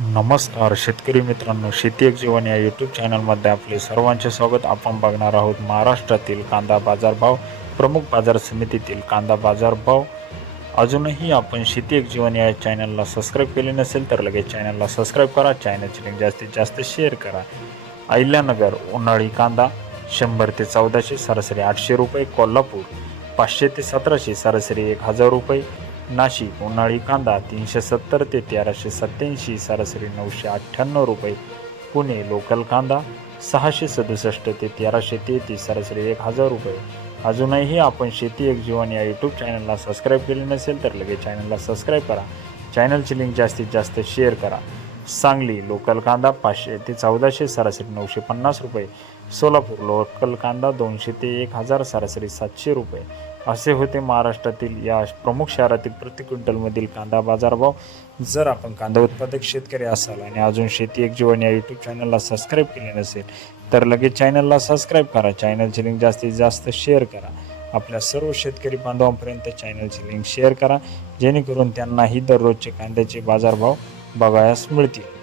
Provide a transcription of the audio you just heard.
नमस्कार शेतकरी मित्रांनो शेती एक जीवन या यूट्यूब चॅनलमध्ये आपले सर्वांचे स्वागत. आपण बघणार आहोत महाराष्ट्रातील कांदा बाजारभाव प्रमुख बाजार समितीतील कांदा बाजारभाव अजूनही आपण शेती एक जीवन या चॅनलला सबस्क्राईब केले नसेल तर लगेच चॅनलला सबस्क्राईब करा. चॅनलची लिंक जास्तीत जास्त शेअर करा. अहिल्यानगर उन्हाळी कांदा शंभर ते चौदाशे सरासरी आठशे रुपये. कोल्हापूर पाचशे ते सतराशे सरासरी एक हजार रुपये. नाशिक उन्हाळी कांदा तीनशे सत्तर ते तेराशे सत्याऐंशी सरासरी नऊशे अठ्ठ्याण्णव रुपये. पुणे लोकल कांदा सहाशे सदुसष्ट ते तेराशे तेहतीस सरासरी एक हजार रुपये. अजूनही आपण शेती एक जीवन या यूट्यूब चॅनलला सबस्क्राईब केले नसेल तर लगेच चॅनलला सबस्क्राईब करा. चॅनलची लिंक जास्तीत जास्त शेअर करा. सांगली लोकल कांदा पाचशे ते चौदाशे सरासरी नऊशे पन्नास रुपये. सोलापूर लोकल कांदा दोनशे ते एक हजार सरासरी सातशे रुपये. असे होते महाराष्ट्रातील या प्रमुख शहरातील प्रति क्विंटलमधील कांदा बाजारभाव. जर आपण कांदा उत्पादक शेतकरी असाल आणि अजून शेती एक जीवन या यूट्यूब चॅनलला सबस्क्राईब केले नसेल तर लगेच चॅनलला सबस्क्राईब करा. चॅनलची लिंक जास्तीत जास्त शेअर करा. आपल्या सर्व शेतकरी बांधवांपर्यंत चॅनलची लिंक शेअर करा जेणेकरून त्यांनाही दररोजचे कांद्याचे बाजारभाव बघायला मिळतील.